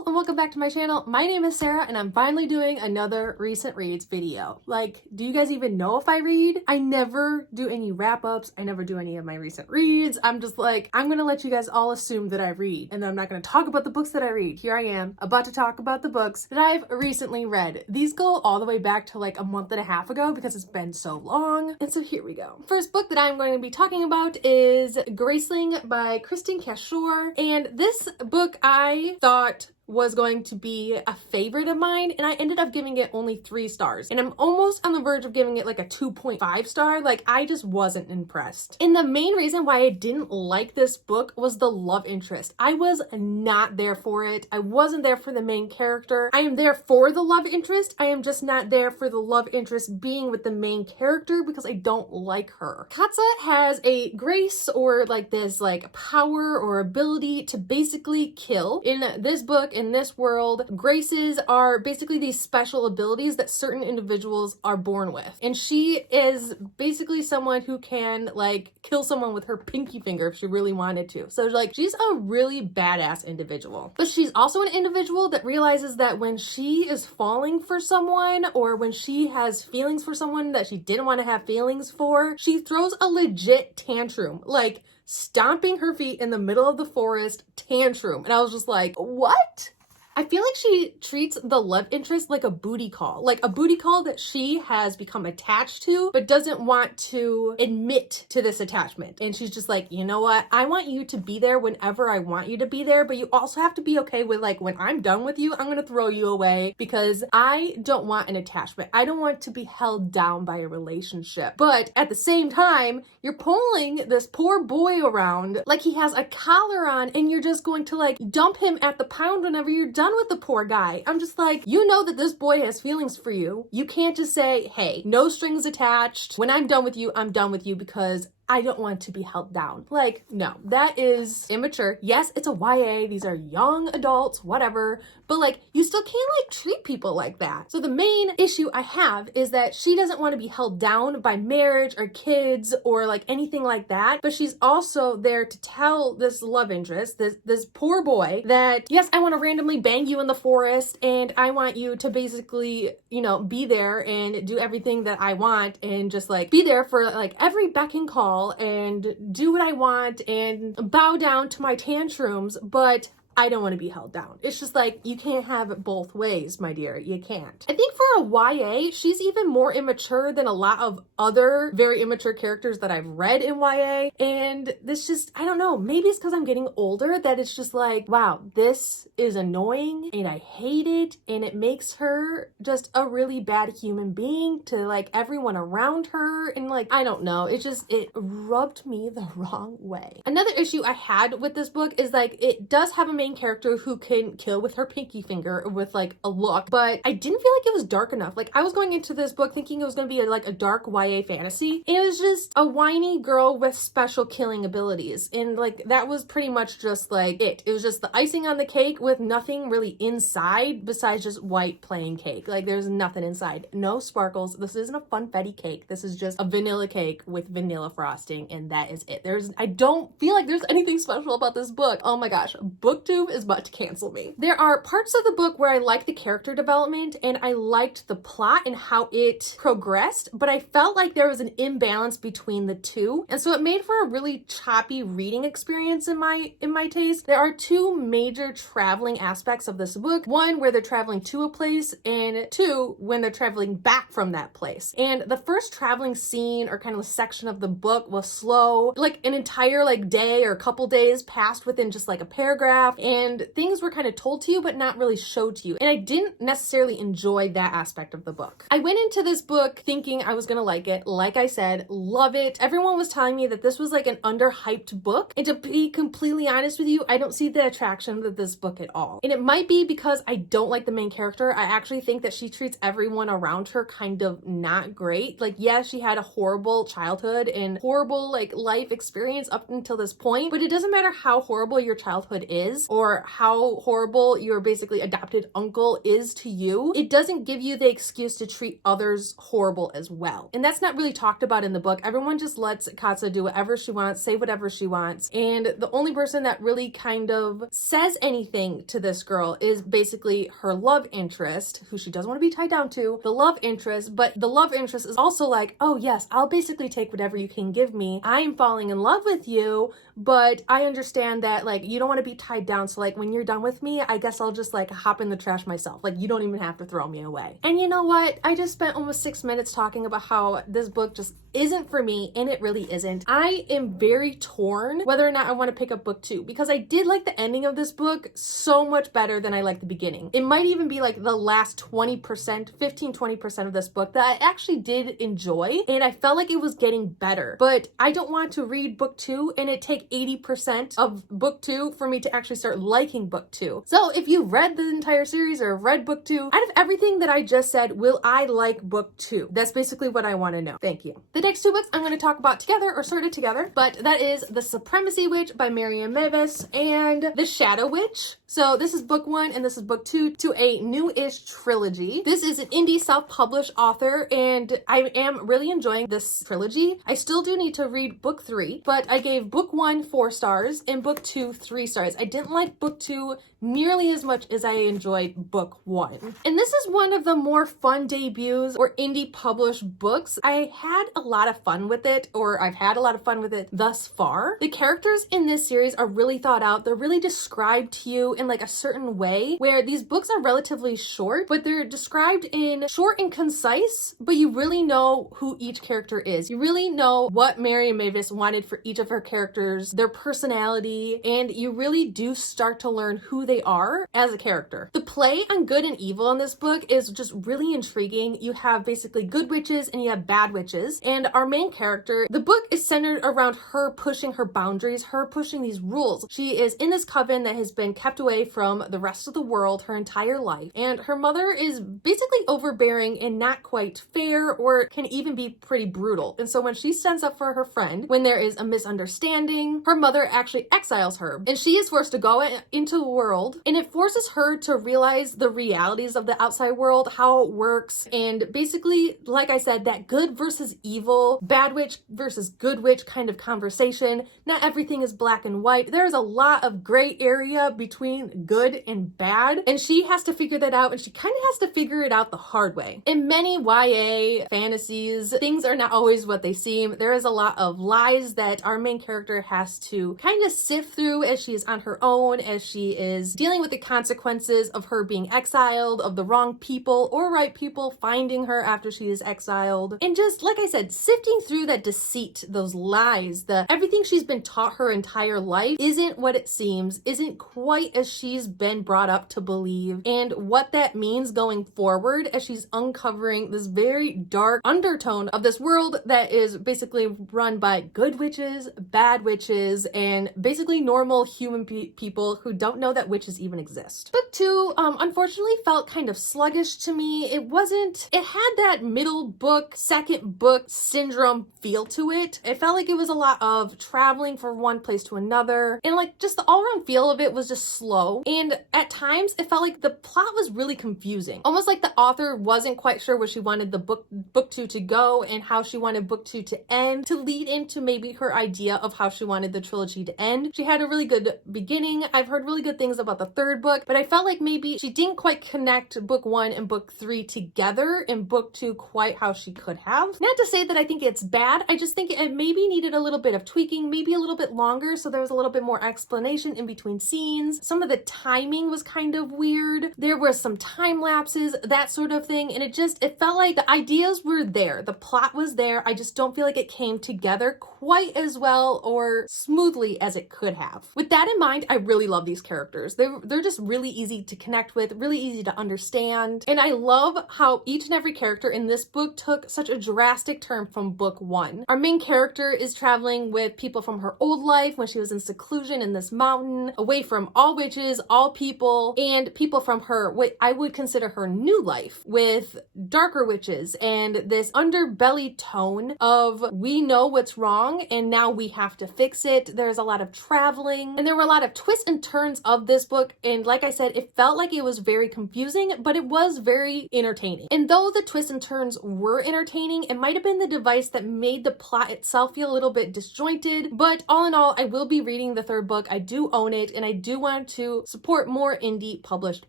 Hello and welcome back to my channel. My name is Sarah and I'm finally doing another recent reads video. Like, do you guys even know if I read? I never do any wrap-ups. I never do any of my recent reads. I'm just like, I'm gonna let you guys all assume that I read and then I'm not gonna talk about the books that I read. Here I am about to talk about the books that I've recently read. These go all the way back to like a month and a half ago because it's been so long. And so here we go. First book that I'm going to be talking about is Graceling by Kristen Cashore. And this book I thought was going to be a favorite of mine, and I ended up giving it only 3 stars. And I'm almost on the verge of giving it like a 2.5 star. Like, I just wasn't impressed. And the main reason why I didn't like this book was the love interest. I was not there for it. I wasn't there for the main character. I am there for the love interest. I am just not there for the love interest being with the main character because I don't like her. Katsa has a grace or like this like power or ability to basically kill. In this book, in this world, graces are basically these special abilities that certain individuals are born with. And she is basically someone who can like kill someone with her pinky finger if she really wanted to. So like, she's a really badass individual. But she's also an individual that realizes that when she is falling for someone or when she has feelings for someone that she didn't want to have feelings for, she throws a legit tantrum. Like, stomping her feet in the middle of the forest tantrum. And I was just like, what? I feel like she treats the love interest like a booty call that she has become attached to, but doesn't want to admit to this attachment. And she's just like, you know what? I want you to be there whenever I want you to be there, but you also have to be okay with like, when I'm done with you, I'm going to throw you away because I don't want an attachment. I don't want to be held down by a relationship. But at the same time, you're pulling this poor boy around like he has a collar on and you're just going to like dump him at the pound whenever you're done with the poor guy. I'm just like, you know that this boy has feelings for you. You can't just say, hey, no strings attached. When I'm done with you, I'm done with you because I don't want to be held down. Like, no, that is immature. Yes, it's a YA. These are young adults, whatever. But like, you still can't like treat people like that. So the main issue I have is that she doesn't want to be held down by marriage or kids or like anything like that. But she's also there to tell this love interest, this poor boy, that yes, I want to randomly bang you in the forest and I want you to basically, you know, be there and do everything that I want and just like be there for like every beck and call and do what I want and bow down to my tantrums, but I don't want to be held down. It's just like, you can't have it both ways, my dear. You can't. I think for a YA, she's even more immature than a lot of other very immature characters that I've read in YA. And this just, I don't know, maybe it's because I'm getting older that it's just like, wow, this is annoying and I hate it. And it makes her just a really bad human being to like everyone around her. And like, I don't know, it rubbed me the wrong way. Another issue I had with this book is like, it does have a main character who can kill with her pinky finger with like a look, but I didn't feel like it was dark enough. Like, I was going into this book thinking it was going to be like a dark YA fantasy, and it was just a whiny girl with special killing abilities, and like that was pretty much just like it was just the icing on the cake with nothing really inside besides just white plain cake. Like, there's nothing inside, no sparkles. This isn't a funfetti cake. This is just a vanilla cake with vanilla frosting, and that is it. I don't feel like there's anything special about this book. Oh my gosh, BookTube is about to cancel me. There are parts of the book where I like the character development and I liked the plot and how it progressed, but I felt like there was an imbalance between the two. And so it made for a really choppy reading experience in my taste. There are 2 major traveling aspects of this book. One, where they're traveling to a place, and 2, when they're traveling back from that place. And the first traveling scene or kind of section of the book was slow, like an entire like day or a couple days passed within just like a paragraph, and things were kind of told to you but not really showed to you. And I didn't necessarily enjoy that aspect of the book. I went into this book thinking I was gonna like it. Like I said, love it. Everyone was telling me that this was like an underhyped book, and to be completely honest with you, I don't see the attraction of this book at all. And it might be because I don't like the main character. I actually think that she treats everyone around her kind of not great. Like, yes, she had a horrible childhood and horrible like life experience up until this point, but it doesn't matter how horrible your childhood is. or how horrible your basically adopted uncle is to you, it doesn't give you the excuse to treat others horrible as well. And that's not really talked about in the book. Everyone just lets Katsuo do whatever she wants, say whatever she wants. And the only person that really kind of says anything to this girl is basically her love interest, who she doesn't want to be tied down to, the love interest. But the love interest is also like, oh yes, I'll basically take whatever you can give me. I'm falling in love with you, but I understand that like you don't want to be tied down. So like when you're done with me, I guess I'll just like hop in the trash myself. Like you don't even have to throw me away. And you know what? I just spent almost 6 minutes talking about how this book just isn't for me, and it really isn't. I am very torn whether or not I want to pick up book 2, because I did like the ending of this book so much better than I liked the beginning. It might even be like the last 20%, 15-20% of this book that I actually did enjoy, and I felt like it was getting better. But I don't want to read book 2 and it take 80% of book 2 for me to actually start liking book 2. So if you've read the entire series or read book 2, out of everything that I just said, will I like book 2? That's basically what I want to know. Thank you. The next 2 books I'm going to talk about together, or sort of together, but that is The Supremacy Witch by Marianne Mavis and The Shadow Witch. So this is book 1 and this is book 2 to a new-ish trilogy. This is an indie self-published author, and I am really enjoying this trilogy. I still do need to read book 3, but I gave book 1 4 stars and book 2 3 stars. I didn't like book 2 nearly as much as I enjoyed book 1. And this is one of the more fun debuts or indie published books. I had a lot of fun with it, or I've had a lot of fun with it thus far. The characters in this series are really thought out. They're really described to you in like a certain way, where these books are relatively short, but they're described in short and concise, but you really know who each character is. You really know what Marianne Mavis wanted for each of her characters, their personality, and you really do start to learn who they are as a character. The play on good and evil in this book is just really intriguing. You have basically good witches and you have bad witches, and our main character, the book is centered around her pushing her boundaries, her pushing these rules. She is in this coven that has been kept away from the rest of the world her entire life, and her mother is basically overbearing and not quite fair, or can even be pretty brutal. And so when she stands up for her friend, when there is a misunderstanding, her mother actually exiles her, and she is forced to go into the world, and it forces her to realize the realities of the outside world, how it works, and basically, like I said, that good versus evil, bad witch versus good witch kind of conversation. Not everything is black and white. There's a lot of gray area between good and bad, and she has to figure that out, and she kind of has to figure it out the hard way. In many YA fantasies, things are not always what they seem. There is a lot of lies that our main character has to kind of sift through as she is on her own, as she is dealing with the consequences of her being exiled, of the wrong people or right people finding her after she is exiled. And just, like I said, sifting through that deceit, those lies, everything she's been taught her entire life isn't what it seems, isn't quite as she's been brought up to believe, and what that means going forward as she's uncovering this very dark undertone of this world that is basically run by good witches, bad witches, and basically normal human people who don't know that witches even exist. Book 2, unfortunately felt kind of sluggish to me. It had that middle book, second book syndrome feel to it. It felt like it was a lot of traveling from one place to another, and like just the all-around feel of it was just slow, and at times it felt like the plot was really confusing, almost like the author wasn't quite sure where she wanted the book 2 to go and how she wanted book 2 to end, to lead into maybe her idea of how she wanted the trilogy to end. She had a really good beginning. I've heard really good things about the third book, but I felt like maybe she didn't quite connect book 1 and book 3 together in book 2 quite how she could have. Not to say that I think it's bad, I just think it maybe needed a little bit of tweaking, maybe a little bit longer, so there was a little bit more explanation in between scenes. Some of the timing was kind of weird. There were some time lapses, that sort of thing, and it felt like the ideas were there, the plot was there, I just don't feel like it came together quite as well or smoothly as it could have. With that in mind, I really love these characters. They're just really easy to connect with, really easy to understand, and I love how each and every character in this book took such a drastic turn from book 1. Our main character is traveling with people from her old life when she was in seclusion in this mountain, away from all witches, all people, and people from her, what I would consider her new life, with darker witches and this underbelly tone of we know what's wrong and now we have to fix it. There's a lot of traveling, and there were a lot of twists and turns of this book, and like I said, it felt like it was very confusing, but it was very entertaining. And though the twists and turns were entertaining, it might have been the device that made the plot itself feel a little bit disjointed, but all in all, I will be reading the third book. I do own it, and I do want to support more indie published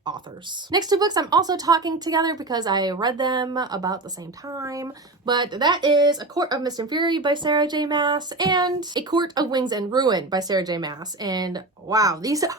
authors. Next two books I'm also talking together because I read them about the same time, but that is A Court of Mist and Fury by Sarah J. Maas and A Court of Wings and Ruin by Sarah J. Maas. And wow, these are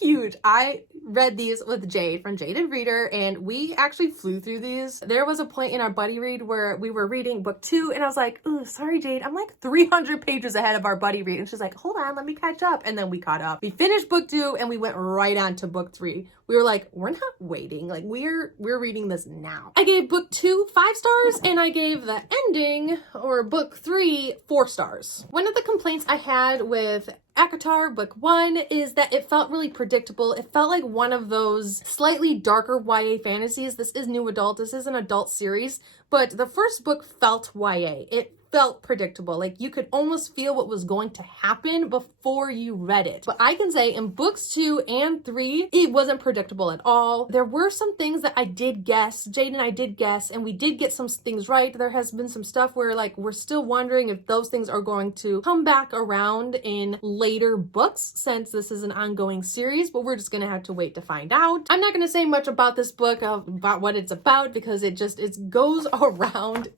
huge. I read these with Jade from Jaded Reader, and we actually flew through these. There was a point in our buddy read where we were reading book 2, and I was like, ooh, sorry, Jade, I'm like 300 pages ahead of our buddy read. And she's like, hold on, let me catch up. And then we caught up. We finished book 2, and we went right on to book 3. We were like, we're not waiting. Like, we're reading this now. I gave book 2 5 stars, and I gave the ending, or book 3, 4 stars. One of the complaints I had with ACOWAR book 1 is that it felt really predictable. It felt like one of those slightly darker YA fantasies. This is new adult. This is an adult series, but the first book felt YA. It felt predictable. Like, you could almost feel what was going to happen before you read it. But I can say in books 2 and 3, it wasn't predictable at all. There were some things that I did guess. Jade and I did guess, and we did get some things right. There has been some stuff where, like, we're still wondering if those things are going to come back around in later books, since this is an ongoing series, but we're just gonna have to wait to find out. I'm not gonna say much about this book, about what it's about, because it goes around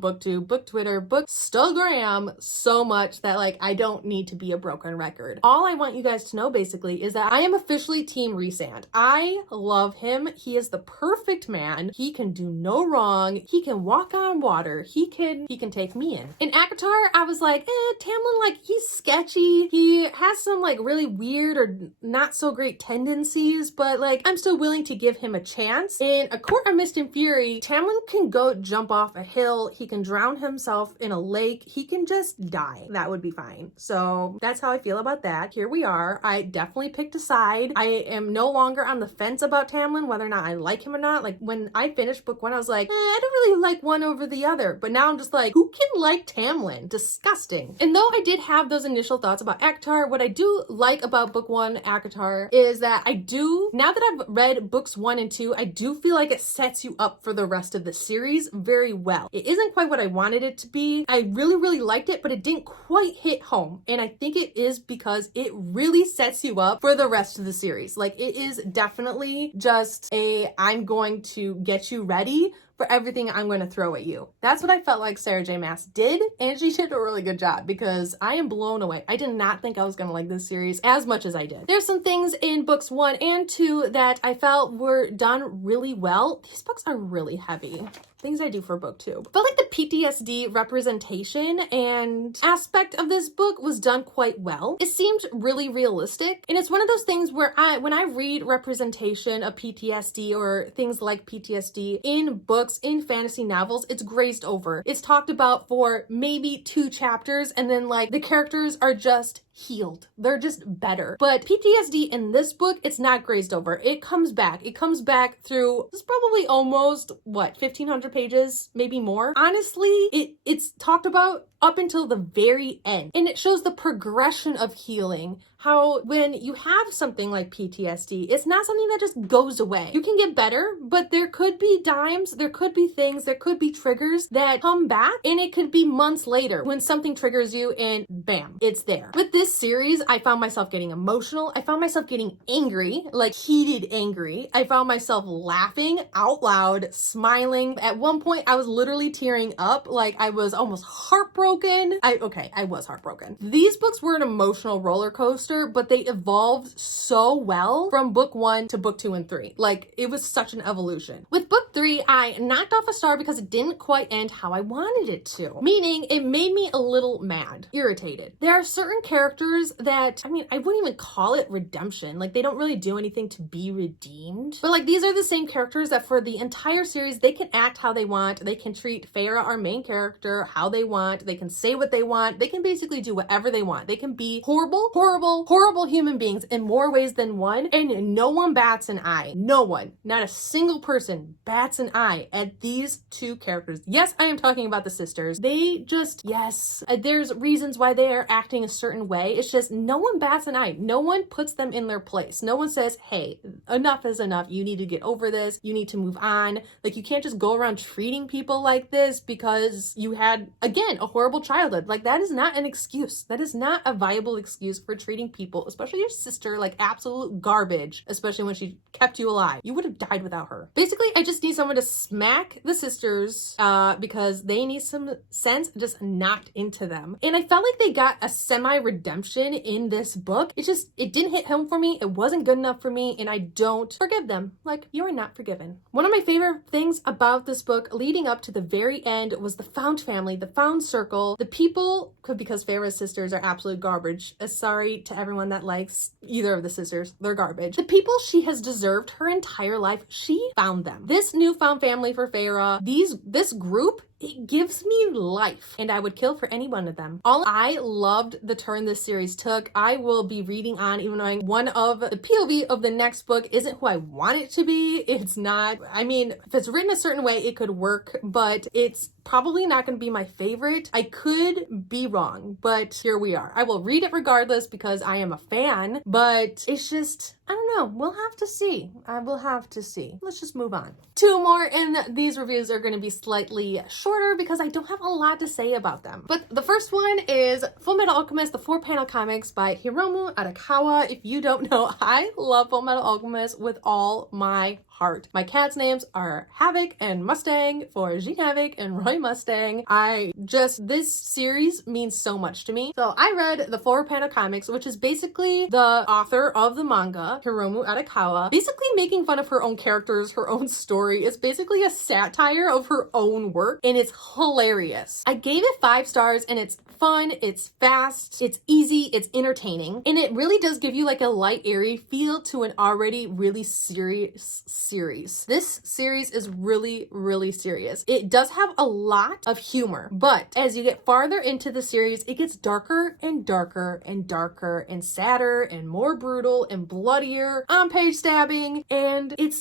book 2, book Twitter, book Instagram so much that, like, I don't need to be a broken record. All I want you guys to know basically is that I am officially Team Rhysand. I love him. He is the perfect man. He can do no wrong. He can walk on water. He can take me in. In ACOWAR, I was like, Tamlin, like, he's sketchy. He has some, like, really weird or not so great tendencies, but, like, I'm still willing to give him a chance. In A Court of Mist and Fury, Tamlin can go jump off a hill. He can drown himself in a lake. He can just die. That would be fine. So that's how I feel about that. Here we are. I definitely picked a side. I am no longer on the fence about Tamlin, whether or not I like him or not. Like, when I finished book 1, I was like, I don't really like one over the other. But now I'm just like, who can like Tamlin? Disgusting. And though I did have those initial thoughts about ACOWAR, what I do like about book 1, ACOWAR, is that now that I've read books 1 and 2, I do feel like it sets you up for the rest of the series very well. It isn't quite what I wanted it to be. I really, really liked it, but it didn't quite hit home. And I think it is because it really sets you up for the rest of the series. Like, it is definitely just I'm going to get you ready for everything I'm going to throw at you. That's what I felt like Sarah J. Maas did, and she did a really good job, because I am blown away. I did not think I was going to like this series as much as I did. There's some things in books 1 and 2 that I felt were done really well. These books are really heavy. Things I do for book 2. I felt like the PTSD representation and aspect of this book was done quite well. It seemed really realistic, and it's one of those things where when I read representation of PTSD or things like PTSD in books, in fantasy novels, it's grazed over. It's talked about for maybe 2 chapters, and then, like, the characters are just healed. They're just better. But PTSD in this book, it's not grazed over. It comes back. It comes back through, it's probably almost, 1,500 pages, maybe more. Honestly, it's talked about up until the very end. And it shows the progression of healing. How when you have something like PTSD, it's not something that just goes away. You can get better, but there could be times, there could be things, there could be triggers that come back, and it could be months later when something triggers you and bam, it's there. With this series, I found myself getting emotional. I found myself getting angry, like heated angry. I found myself laughing out loud, smiling. At one point, I was literally tearing up, like I was almost heartbroken. I was heartbroken. These books were an emotional roller coaster, but they evolved so well from book 1 to book 2 and 3. Like, it was such an evolution. With With book 3, I knocked off a star because it didn't quite end how I wanted it to. Meaning, it made me a little mad, irritated. There are certain characters that, I mean, I wouldn't even call it redemption. Like, they don't really do anything to be redeemed. But like, these are the same characters that for the entire series, they can act how they want. They can treat Feyre, our main character, how they want. They can say what they want. They can basically do whatever they want. They can be horrible, horrible, horrible human beings in more ways than one. And no one bats an eye. No one, not a single person bats an eye at these two characters. Yes, I am talking about the sisters. They just, yes, there's reasons why they are acting a certain way. It's just no one bats an eye. No one puts them in their place. No one says, hey, enough is enough. You need to get over this. You need to move on. Like, you can't just go around treating people like this because you had, again, a horrible childhood. Like, that is not an excuse. That is not a viable excuse for treating people, especially your sister, like absolute garbage, especially when she kept you alive. You would have died without her. Basically, I just need someone to smack the sisters because they need some sense just knocked into them. And I felt like they got a semi-redemption in this book. It didn't hit home for me. It wasn't good enough for me, and I don't forgive them. Like, you are not forgiven. One of my favorite things about this book leading up to the very end was the found family, the found circle, the people, because Feyre's sisters are absolute garbage. Sorry to everyone that likes either of the sisters. They're garbage. The people she has deserved her entire life, she found them. This newfound family for Feyre, this group, it gives me life, and I would kill for any one of them. I loved the turn this series took. I will be reading on, even though one of the POV of the next book isn't who I want it to be. It's not, I mean, if it's written a certain way, it could work, but it's probably not going to be my favorite. I could be wrong, but here we are. I will read it regardless because I am a fan, but it's just, I don't know. We'll have to see. I will have to see. Let's just move on. 2 more, and these reviews are going to be slightly shorter because I don't have a lot to say about them. But the first one is Fullmetal Alchemist, the 4-panel comics by Hiromu Arakawa. If you don't know, I love Fullmetal Alchemist with all my heart. My cats' names are Havoc and Mustang for Jean Havoc and Roy Mustang. This series means so much to me. So I read the 4-panel comics, which is basically the author of the manga, Hiromu Arakawa, basically making fun of her own characters, her own story. It's basically a satire of her own work, and it's hilarious. I gave it 5 stars, and it's fun, it's fast, it's easy, it's entertaining, and it really does give you like a light, airy feel to an already really serious series. This series is really, really serious. It does have a lot of humor, but as you get farther into the series, it gets darker and darker and darker and sadder and more brutal and bloodier, on-page stabbing, and it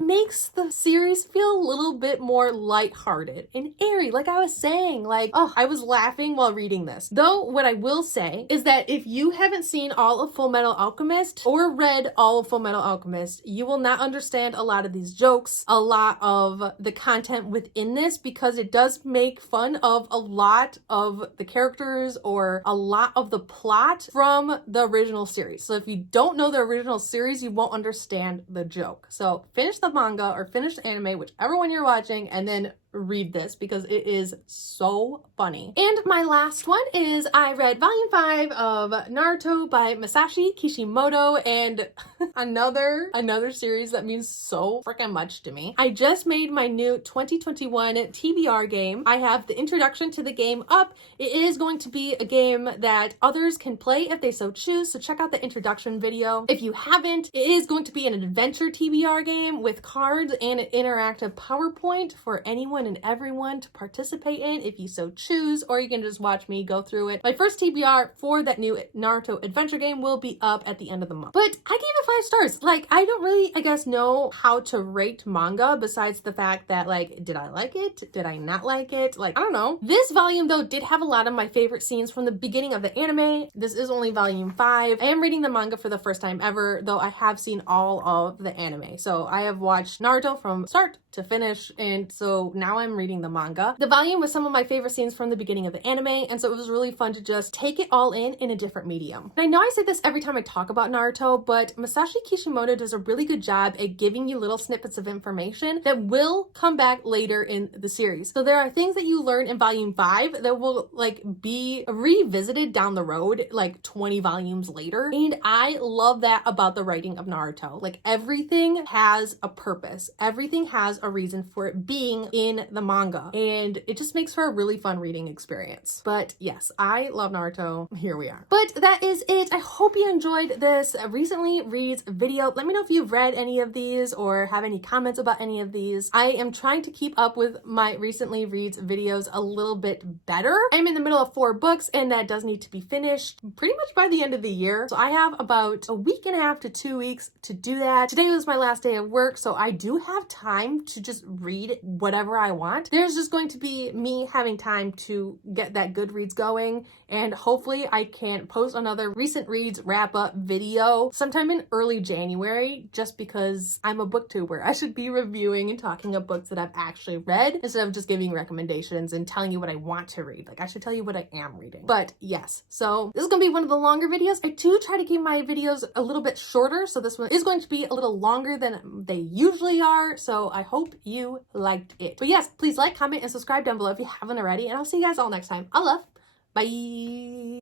makes the series feel a little bit more lighthearted and airy. Like I was saying, I was laughing while reading this. Though, what I will say is that if you haven't seen all of Fullmetal Alchemist or read all of Fullmetal Alchemist, you will not understand a lot of these jokes, a lot of the content within this, because it does make fun of a lot of the characters or a lot of the plot from the original series. So if you don't know the original series, you won't understand the joke. So finish the manga or finish the anime, whichever one you're watching, and then read this because it is so funny. And my last one is I read volume 5 of Naruto by Masashi Kishimoto, and another series that means so freaking much to me. I just made my new 2021 TBR game. I have the introduction to the game up. It is going to be a game that others can play if they so choose, so check out the introduction video. If you haven't, it is going to be an adventure TBR game with cards and an interactive PowerPoint for anyone and everyone to participate in if you so choose, or you can just watch me go through it. My first TBR for that new Naruto adventure game will be up at the end of the month. But I gave it 5 stars. Like, I don't really, I guess, know how to rate manga besides the fact that, like, did I like it? Did I not like it? Like, I don't know. This volume, though, did have a lot of my favorite scenes from the beginning of the anime. This is only volume 5. I am reading the manga for the first time ever, though I have seen all of the anime. So I have watched Naruto from start to finish, and so now now I'm reading the manga. The volume was some of my favorite scenes from the beginning of the anime, and so it was really fun to just take it all in a different medium. And I know I say this every time I talk about Naruto, but Masashi Kishimoto does a really good job at giving you little snippets of information that will come back later in the series. So there are things that you learn in volume 5 that will like be revisited down the road like 20 volumes later, and I love that about the writing of Naruto. Like everything has a purpose, everything has a reason for it being in the manga, and it just makes for a really fun reading experience. But yes, I love Naruto. Here we are. But that is it. I hope you enjoyed this recently reads video. Let me know if you've read any of these or have any comments about any of these. I am trying to keep up with my recently reads videos a little bit better. I'm in the middle of 4 books, and that does need to be finished pretty much by the end of the year. So I have about a week and a half to 2 weeks to do that. Today was my last day of work, so I do have time to just read whatever I want. There's just going to be me having time to get that Goodreads going, and hopefully I can post another recent reads wrap up video sometime in early January, just because I'm a booktuber. I should be reviewing and talking of books that I've actually read instead of just giving recommendations and telling you what I want to read. Like I should tell you what I am reading. But yes, so this is gonna be one of the longer videos. I do try to keep my videos a little bit shorter, so this one is going to be a little longer than they usually are, so I hope you liked it. But yes, please like, comment, and subscribe down below if you haven't already, and I'll see you guys all next time. I love. Bye.